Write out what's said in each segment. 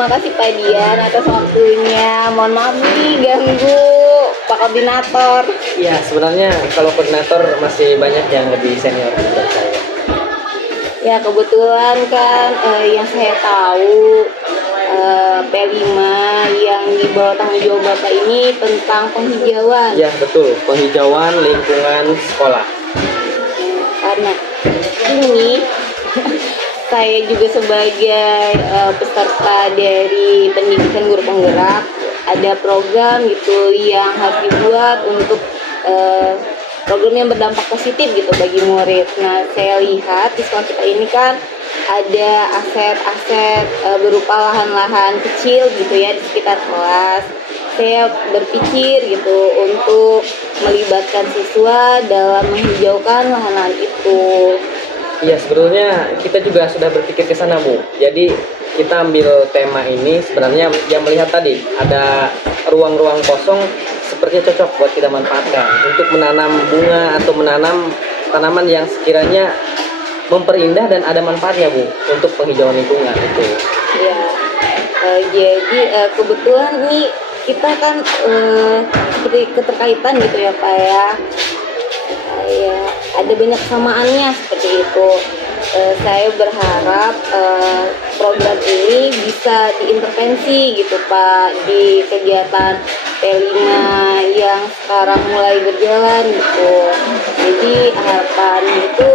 terima kasih Pak Dian atas waktunya. Mohon maaf nih ganggu Pak Koordinator. Iya, sebenarnya kalau koordinator masih banyak yang lebih senior dari saya. Ya kebetulan kan yang saya tahu P5 yang di bawah tanggung jawab Bapak ini tentang penghijauan. Ya betul, penghijauan lingkungan sekolah. Karena ini saya juga sebagai peserta dari pendidikan guru penggerak, ada program gitu yang harus dibuat untuk program yang berdampak positif gitu bagi murid. Nah, saya lihat di sekolah kita ini kan ada aset-aset berupa lahan-lahan kecil gitu ya di sekitar kelas. Saya berpikir gitu untuk melibatkan siswa dalam menghijaukan lahan-lahan itu. Iya, sebetulnya kita juga sudah berpikir ke sana, Bu. Jadi kita ambil tema ini sebenarnya yang melihat tadi ada ruang-ruang kosong sepertinya cocok buat kita manfaatkan untuk menanam bunga atau menanam tanaman yang sekiranya memperindah dan ada manfaatnya, Bu, untuk penghijauan lingkungan itu. Ya, jadi kebetulan nih kita kan seperti keterkaitan gitu ya Pak ya. Ya, ada banyak kesamaannya seperti itu. Saya berharap program ini bisa diintervensi gitu Pak di kegiatan P5 yang sekarang mulai berjalan gitu. Jadi harapan itu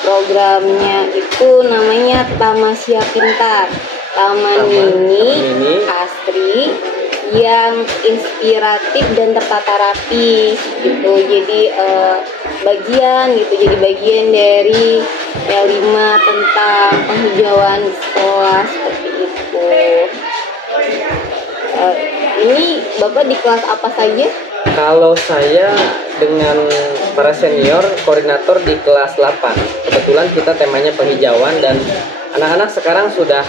programnya itu namanya Tamasya Pintar, Taman Mini Asri yang inspiratif dan tertata rapi gitu. Jadi jadi bagian dari P5 tentang penghijauan di sekolah seperti itu. Ini Bapak di kelas apa saja? Kalau saya dengan para senior koordinator di kelas 8. Kebetulan kita temanya penghijauan dan anak-anak sekarang sudah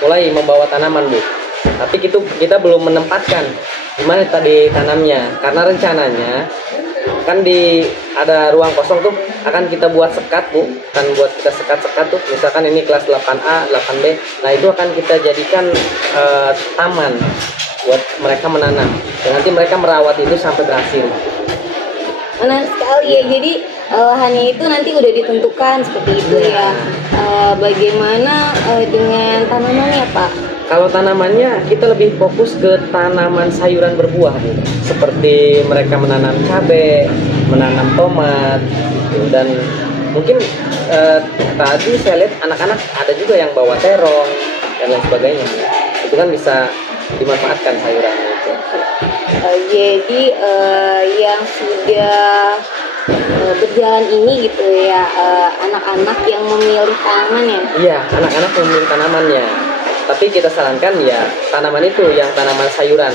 mulai membawa tanaman, Bu. Tapi kita belum menempatkan di mana tadi tanamnya, karena rencananya kan ada ruang kosong tuh akan kita buat sekat, Bu. Kan buat kita sekat-sekat tuh, misalkan ini kelas 8A, 8B. Nah, itu akan kita jadikan taman buat mereka menanam. Dan nanti mereka merawat itu sampai berhasil. Menarik sekali ya. Jadi lahannya itu nanti udah ditentukan seperti itu ya. Bagaimana dengan tanamannya, Pak? Kalau tanamannya kita lebih fokus ke tanaman sayuran berbuah gitu. Seperti mereka menanam cabai, menanam tomat gitu. Dan mungkin tadi saya lihat anak-anak ada juga yang bawa terong dan lain sebagainya. Itu kan bisa dimanfaatkan sayurannya itu. Jadi yang sudah berjalan ini gitu ya, anak-anak yang memilih tanaman ya? Iya, anak-anak yang memilih tanamannya. Tapi kita sarankan ya tanaman itu yang tanaman sayuran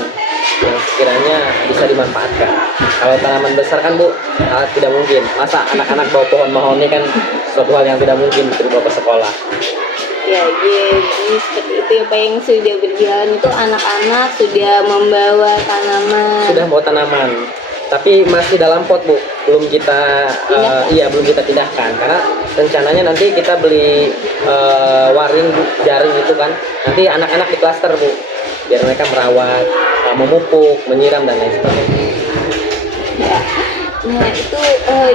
yang sekiranya bisa dimanfaatkan. Kalau tanaman besar kan, Bu, tidak mungkin. Masa anak-anak bawa pohon mahoni kan suatu hal yang tidak mungkin dibawa ke sekolah. Ya, jadi seperti itu ya Pak, yang sudah berjalan itu anak-anak sudah membawa tanaman. Sudah bawa tanaman, tapi masih dalam pot, Bu. Belum kita belum kita pindahkan karena rencananya nanti kita beli waring, Bu, jaring itu kan. Nanti anak-anak di klaster, Bu. Biar mereka merawat, memupuk, menyiram dan lain sebagainya. Ya. Nah, itu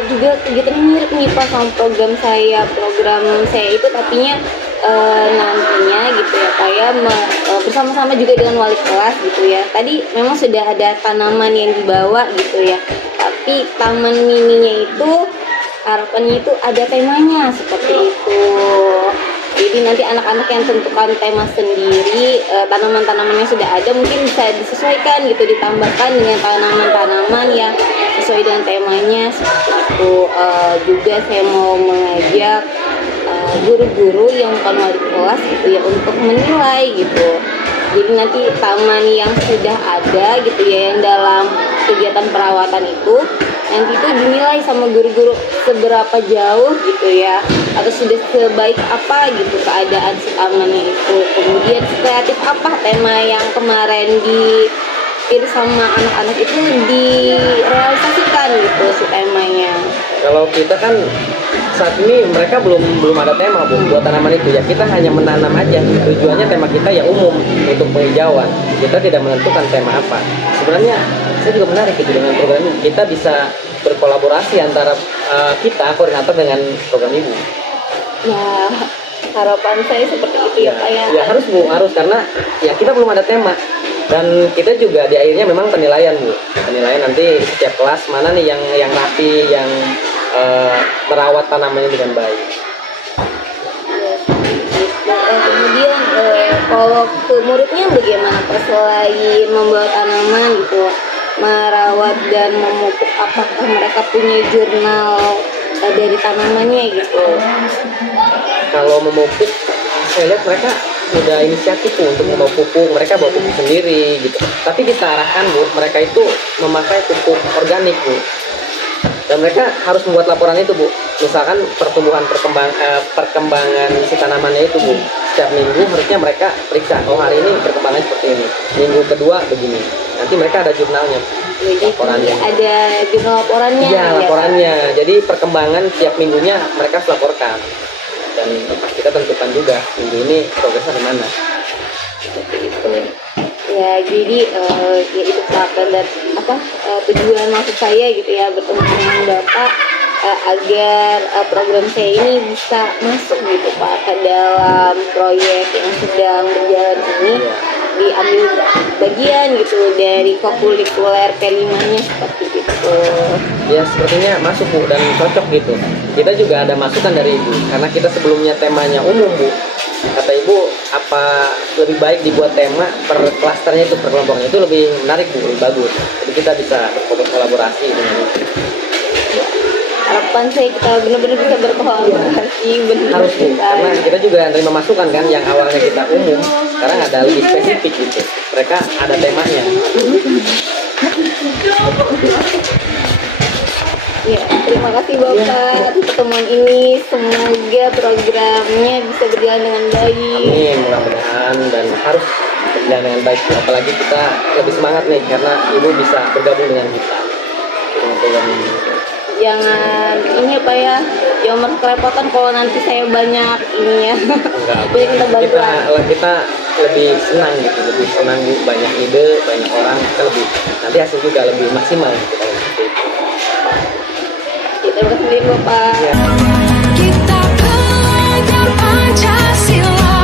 juga kegiatan mirip nih Pak sama program saya. Program saya itu tapinya nantinya gitu ya Pak ya, bersama-sama juga dengan wali kelas gitu ya. Tadi memang sudah ada tanaman yang dibawa gitu ya, tapi taman mininya itu harapannya itu ada temanya seperti itu. Jadi nanti anak-anak yang tentukan tema sendiri, tanaman-tanaman yang sudah ada mungkin bisa disesuaikan gitu, ditambahkan dengan tanaman-tanaman yang sesuai dengan temanya seperti itu. Juga saya mau mengajak guru-guru yang bukan wali kelas gitu ya untuk menilai gitu. Jadi nanti taman yang sudah ada gitu ya, yang dalam kegiatan perawatan itu nanti itu dinilai sama guru-guru seberapa jauh gitu ya, atau sudah sebaik apa gitu keadaan si tamannya itu. Kemudian kreatif apa tema yang kemarin hampir sama anak-anak itu direalisasikan gitu si temanya. Kalau kita kan saat ini mereka belum ada tema Bu buat tanaman itu ya, kita hanya menanam aja. Tujuannya tema kita ya umum untuk penghijauan, kita tidak menentukan tema apa. Sebenarnya saya juga menarik itu dengan program ini, kita bisa berkolaborasi antara kita koordinator dengan program ibu. Ya, harapan saya seperti itu ya Pak ya. Ya harus Bu, harus, karena ya kita belum ada tema. Dan kita juga di akhirnya memang penilaian Bu, penilaian nanti setiap kelas mana nih yang rapi, yang merawat tanamannya dengan baik. Ya, gitu. Kemudian kalau ke muridnya bagaimana Pak, selain membawa tanaman gitu, merawat dan memupuk, apakah mereka punya jurnal dari tanamannya gitu? Kalau memupuk, saya lihat mereka udah inisiatif Bu untuk membawa pupuk, mereka bawa pupuk sendiri gitu. Tapi kita arahkan Bu, mereka itu memakai pupuk organik Bu. Dan mereka harus membuat laporan itu Bu. Misalkan perkembangan si tanamannya itu Bu. Setiap minggu harusnya mereka periksa, oh hari ini perkembangannya seperti ini, minggu kedua begini. Nanti mereka ada jurnalnya, laporannya. Ada jurnal laporannya. Iya, laporannya. Jadi perkembangan tiap minggunya mereka harus laporkan. Dan kita tentukan juga minggu ini progresnya kemana. Seperti itu. Ya, jadi ya itu Pak, dan tujuan maksud saya gitu ya, bertemu dengan Bapak agar program saya ini bisa masuk gitu Pak ke dalam proyek yang sedang berjalan ini, diambil bagian gitu dari kokurikuler P5-nya seperti itu. Ya sepertinya masuk Bu dan cocok gitu. Kita juga ada masukan dari Ibu, karena kita sebelumnya temanya umum Bu. Kata Ibu, apa lebih baik dibuat tema per klasternya itu, per kelompoknya itu lebih menarik Bu, lebih bagus. Jadi kita bisa berkolaborasi dengan itu. Harapan saya kita benar-benar bisa berkolaborasi, Harus Bu, karena kita juga menerima masukan kan, yang awalnya kita umum, sekarang ada lebih spesifik gitu. Mereka ada temanya. Ya, terima kasih Bapak atas pertemuan ini. Semoga programnya bisa berjalan dengan baik. Amin, mudah-mudahan, dan harus berjalan dengan baik. Apalagi kita lebih semangat nih karena Ibu bisa bergabung dengan kita dengan program ini. Jangan ini Pak ya, jangan merasa kerepotan kalau nanti saya banyak ininya. Enggak, Banyak kita bantuan. kita lebih senang gitu, lebih senang Bu, banyak ide, banyak orang, kita lebih nanti hasil juga lebih maksimal kita seperti itu. Terima kasih Bapak. Ya. Kita belajar Pancasila,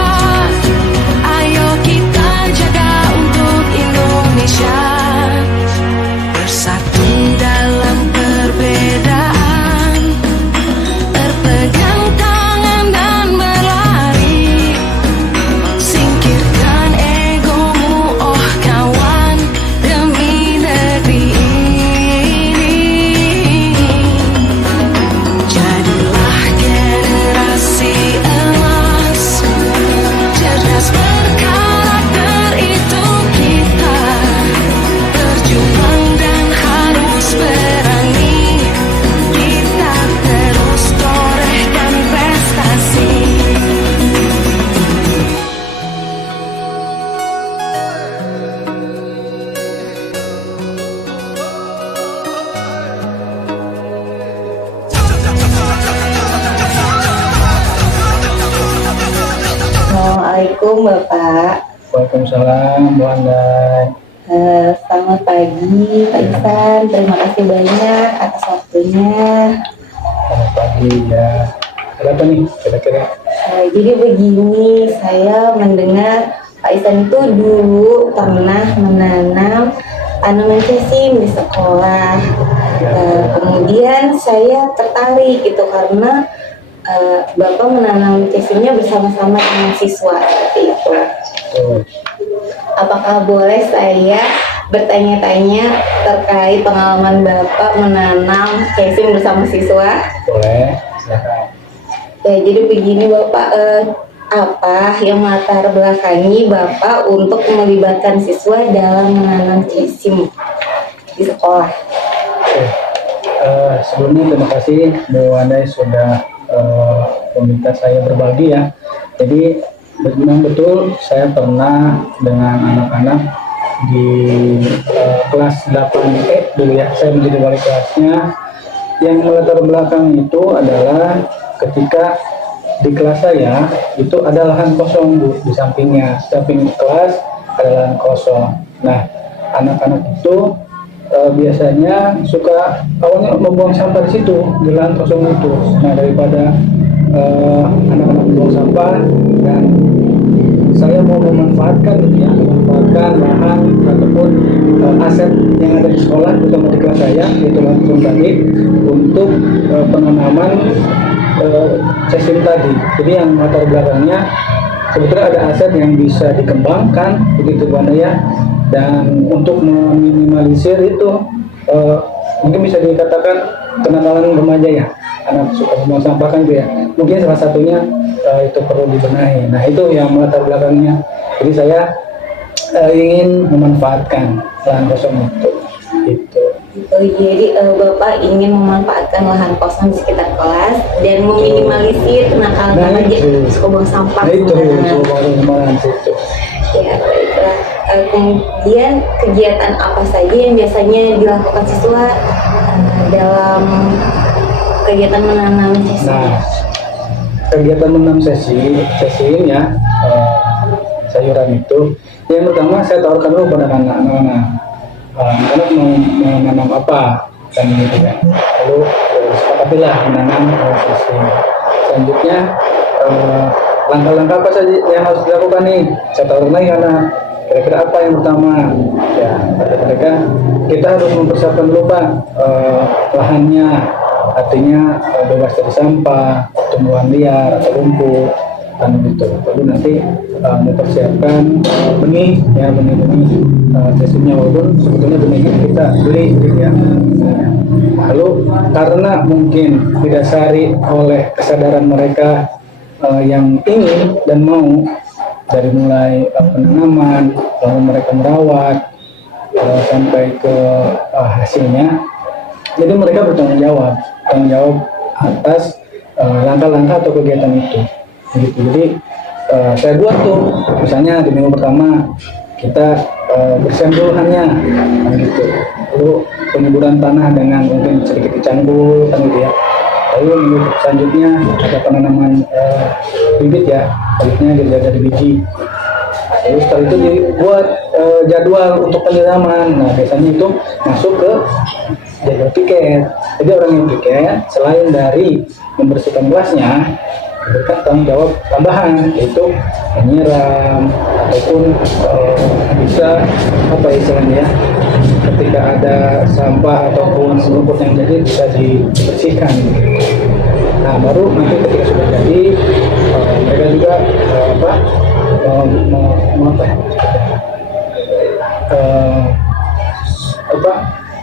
ayo kita jaga untuk Indonesia, bersatu dalam perbedaan, berpegang tangan dan berlari, singkirkan egomu oh kawan, demi negeri ini. Jadilah generasi emas, cerdas berkarakter itu kita, berjuang dan harus berani, kita terus torehkan prestasi. Assalamualaikum Bapak. Waalaikumsalam, Bu Andai. Selamat pagi Pak Ihsan. Terima kasih banyak atas waktunya. Selamat pagi ya. Ada apa nih kira-kira? Jadi begini, saya mendengar Pak Ihsan itu dulu pernah menanam tanaman cesim di sekolah. Kemudian saya tertarik gitu karena Bapak menanam cesimnya bersama-sama dengan siswa seperti itu. Oh, Apakah boleh saya bertanya-tanya terkait pengalaman Bapak menanam cesim bersama siswa? boleh, silakan. Ya, jadi begini Bapak, apa yang latar belakangi Bapak untuk melibatkan siswa dalam menanam cesim di sekolah? Sebelumnya terima kasih Bu Andai sudah meminta saya berbagi ya. Jadi memang betul saya pernah dengan anak-anak di kelas 8E dulu ya, saya menjadi wali kelasnya. Yang melatar belakang itu adalah ketika di kelas saya itu ada lahan kosong Bu, di sampingnya, samping kelas ada lahan kosong. Nah, anak-anak itu biasanya suka awalnya membuang sampah di situ, di lahan kosong itu. Nah, daripada anak-anak membuang sampah dan saya mau memanfaatkan gitu ya, memanfaatkan lahan ataupun aset yang ada di sekolah, terutama di kelas saya, yaitu lahan kosong tadi, untuk penanaman sesim tadi. Jadi yang latar belakangnya sebetulnya ada aset yang bisa dikembangkan begitu Bang ya, dan untuk meminimalisir itu mungkin bisa dikatakan kenakalan remaja ya, anak suka membuang sampah kan gitu ya, mungkin salah satunya itu perlu dibenahi. Nah, itu yang melatar belakangnya. Jadi saya ingin memanfaatkan lahan kosong itu gitu. Jadi Bapak ingin memanfaatkan lahan kosong di sekitar kelas dan meminimalisir kenakalan remaja suka buang sampah. Nah, itu kemarin itu. Ya, baiklah. Kemudian kegiatan apa saja yang biasanya dilakukan siswa dalam kegiatan menanam sesim? Nah, kegiatan menanam sesim ya, sayuran itu, yang pertama saya tawarkan dulu pada anak-anak mau menanam apa kan gitu kan. Lalu sepakatilah menanam sesim. Selanjutnya langkah-langkah apa saja yang harus dilakukan nih, saya tawarkan lagi anak. Kira-kira apa yang pertama? Ya, kata mereka kita harus mempersiapkan dulu Pak lahannya, artinya bebas dari sampah, tumbuhan liar atau rumput kan gitu. Lalu nanti mempersiapkan benih ya, benih-benih sesimnya, walaupun sebetulnya benihnya kita beli gitu ya. Lalu karena mungkin didasari oleh kesadaran mereka yang ingin dan mau, dari mulai penanaman, lalu mereka merawat sampai ke hasilnya. Jadi mereka bertanggung jawab atas langkah-langkah atau kegiatan itu. Begitu. Jadi saya buat tuh, misalnya di minggu pertama kita bersihan dulu lahannya, gitu. Lalu penyuburan tanah dengan mungkin sedikit dicanggul, kan gitu ya. Lalu minggu selanjutnya ada penanaman bibit ya, bibitnya dari biji. Lalu setelah itu dibuat jadwal untuk penyiraman. Nah, biasanya itu masuk ke jadwal piket. Jadi orang yang piket selain dari membersihkan kelasnya, diberikan tanggung jawab tambahan, yaitu menyiram ataupun bisa apa istilahnya ya, ketika ada sampah ataupun rumput yang jadi bisa dibersihkan. Nah, baru nanti ketika sudah jadi mereka juga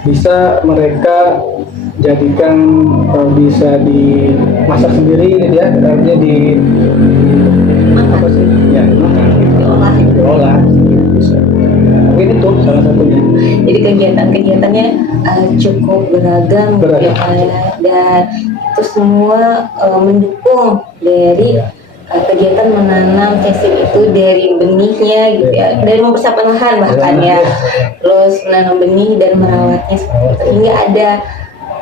bisa mereka jadikan bisa dimasak sendiri gitu ya, artinya di apa sih ya, diolah bisa. Mungkin itu salah satunya. Jadi kegiatan-kegiatannya cukup beragam gitu ya, dan itu semua mendukung dari kegiatan menanam sesim itu, dari benihnya gitu ya, dari mempersiapkan lahan bahkan ya, terus menanam benih dan merawatnya seperti itu hingga ada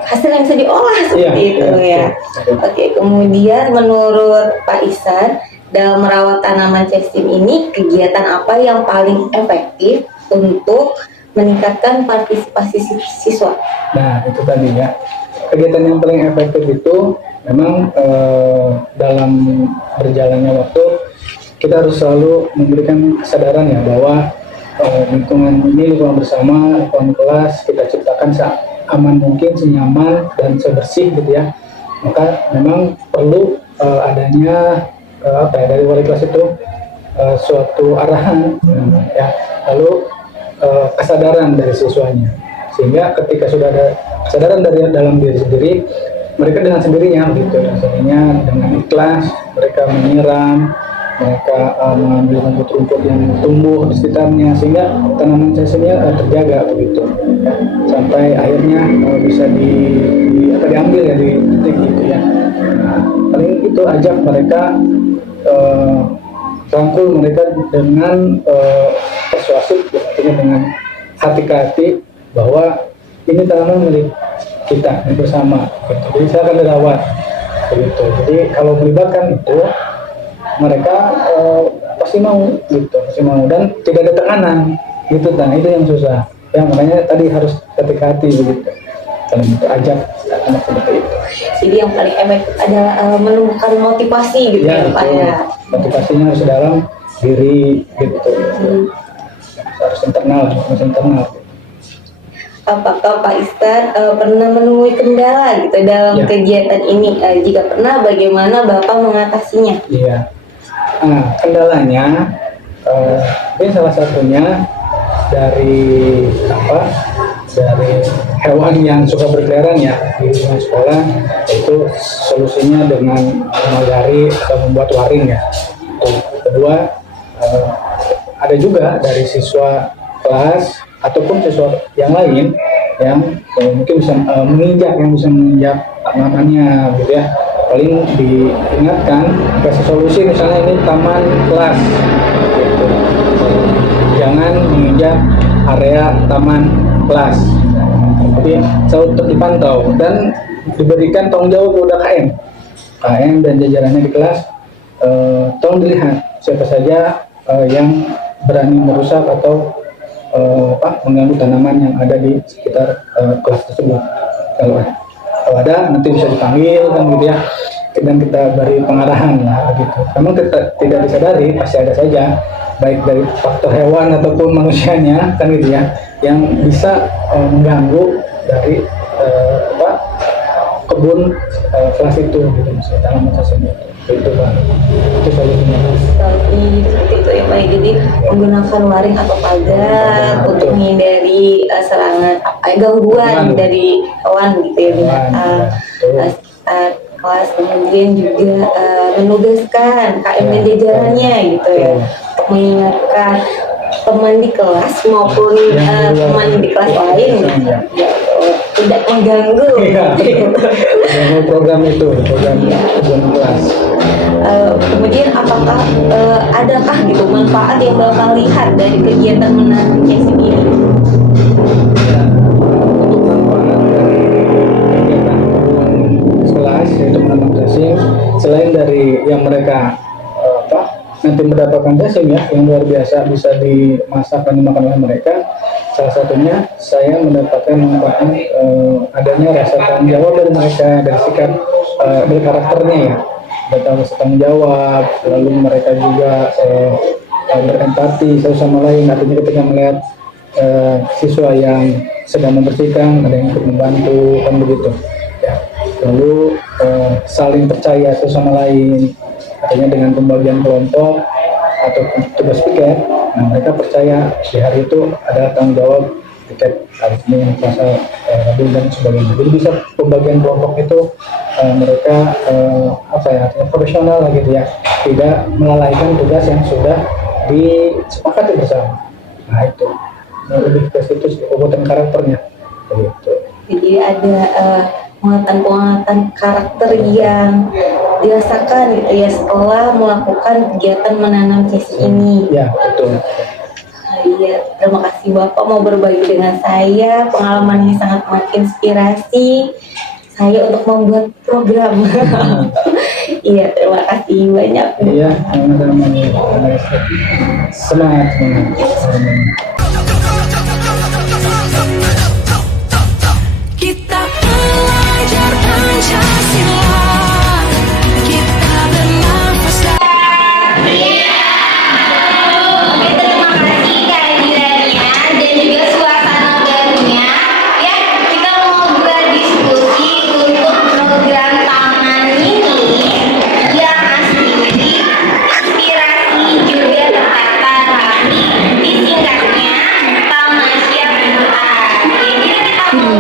hasil yang bisa diolah seperti itu ya. Oke, kemudian menurut Pak Ihsan, dalam merawat tanaman sesim ini kegiatan apa yang paling efektif untuk meningkatkan partisipasi siswa? Nah, itu tadi ya, kegiatan yang paling efektif itu memang dalam berjalannya waktu kita harus selalu memberikan kesadaran ya, bahwa lingkungan ini, lingkungan bersama, lingkungan kelas kita ciptakan seaman mungkin, senyaman dan sebersih gitu ya. Maka memang perlu adanya dari wali kelas itu suatu arahan ya, lalu kesadaran dari siswanya, sehingga ketika sudah ada kesadaran dari dalam diri sendiri, mereka dengan sendirinya gitu, dengan ikhlas mereka menyiram, mereka mengambil rumput-rumput yang tumbuh di sekitarnya, sehingga tanaman sesimnya terjaga begitu ya, sampai akhirnya bisa diambil ya, dipetik gitu ya. Nah, paling itu ajak mereka, rangkul mereka dengan persuasif, artinya dengan hati ke hati, bahwa ini tanaman milik kita ini bersama gitu. Jadi saya akan dirawat begitu. Jadi kalau melibatkan itu mereka pasti mau gitu, pasti mau dan tidak ada tekanan gitu. Dan itu yang susah ya, makanya tadi harus hati-hati begitu kalau itu ajak anak seperti itu. Jadi yang paling efektif adalah menumbuhkan motivasi gitu ya, Pak betul. ya. Motivasinya harus dalam diri gitu. Harus internal. Apakah Pak Istan pernah menemui kendala gitu dalam Ya. kegiatan ini? Jika pernah, bagaimana Bapak mengatasinya? Iya. Nah, kendalanya ini salah satunya dari dari hewan yang suka berkeliaran ya di lingkungan sekolah, itu solusinya dengan memagari atau membuat waring ya. Kedua, ada juga dari siswa kelas ataupun siswa yang lain yang mungkin bisa menginjak tanamannya gitu ya. Paling diingatkan kasih solusi, misalnya ini taman kelas gitu. Jangan menginjak area taman kelas, tapi selalu tetap dipantau dan diberikan tanggung jawab kepada KM dan jajarannya di kelas. Tolong dilihat siapa saja yang berani merusak atau mengganggu tanaman yang ada di sekitar kelas tersebut. Kalau ada nanti bisa dipanggil kan gitu ya, dan kita beri pengarahan lah gitu. Memang kita tidak disadari pasti ada saja baik dari faktor hewan ataupun manusianya kan gitu ya, yang bisa mengganggu dari kebun kelas itu gitu, misalnya tanaman tersebut. Itu Pak, itu solusinya. Seperti itu ya Pak. Jadi menggunakan waring atau pagar Betul. untuk menghindari serangan gangguan Hewan. dari hewan gitu ya, binatang. Betul. Sekitar kelas, kemudian juga menugaskan KM dan jajarannya gitu ya, untuk mengingatkan teman di kelas maupun teman di kelas lain Iya. tidak mengganggu. Iya. Yang program kebun kelas. Kemudian apakah adakah gitu manfaat yang Bapak lihat dari kegiatan menanam casing ini? Ya, untuk manfaat dari kegiatan kelas yaitu menanam jasing, selain dari yang mereka nanti mendapatkan jasing ya yang luar biasa bisa dimasak dan dimakan oleh mereka, salah satunya saya mendapatkan manfaat adanya rasa tanggung jawab dari mereka, dari sikap dari karakternya ya, ada rasa tanggung jawab, lalu mereka juga berempati satu sama lain. Artinya ketika melihat siswa yang sedang membersihkan, ada yang ikut membantu kan begitu ya. Lalu saling percaya satu sama lain, artinya dengan pembagian kelompok atau tugas piket, nah mereka percaya di hari itu adalah tanggung jawab piket hari ini pasal dan sebagainya. Jadi bisa pembagian kelompok itu mereka artinya profesional lah gitu ya, tidak melalaikan tugas yang sudah disepakati bersama. Nah itu lebih ke situ penguatan karakternya begitu. Jadi ada penguatan karakter yang dirasakan gitu ya setelah melakukan kegiatan menanam casing ini. Ya betul. Iya, terima kasih Bapak mau berbagi dengan saya. Pengalaman ini sangat menginspirasi saya untuk membuat program. Iya, terima kasih banyak. Iya, sama-sama. Semangat. Kita belajar Pancasila, kita bernafas Oke, terima kasih kehadirannya dan juga suasana barunya. Ya, kita mau berdiskusi untuk program Taman Mini yang asli, inspirasi juga tertata rapi, disingkatnya Tamasya Quran. Jadi kita mau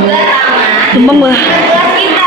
taman kelas kita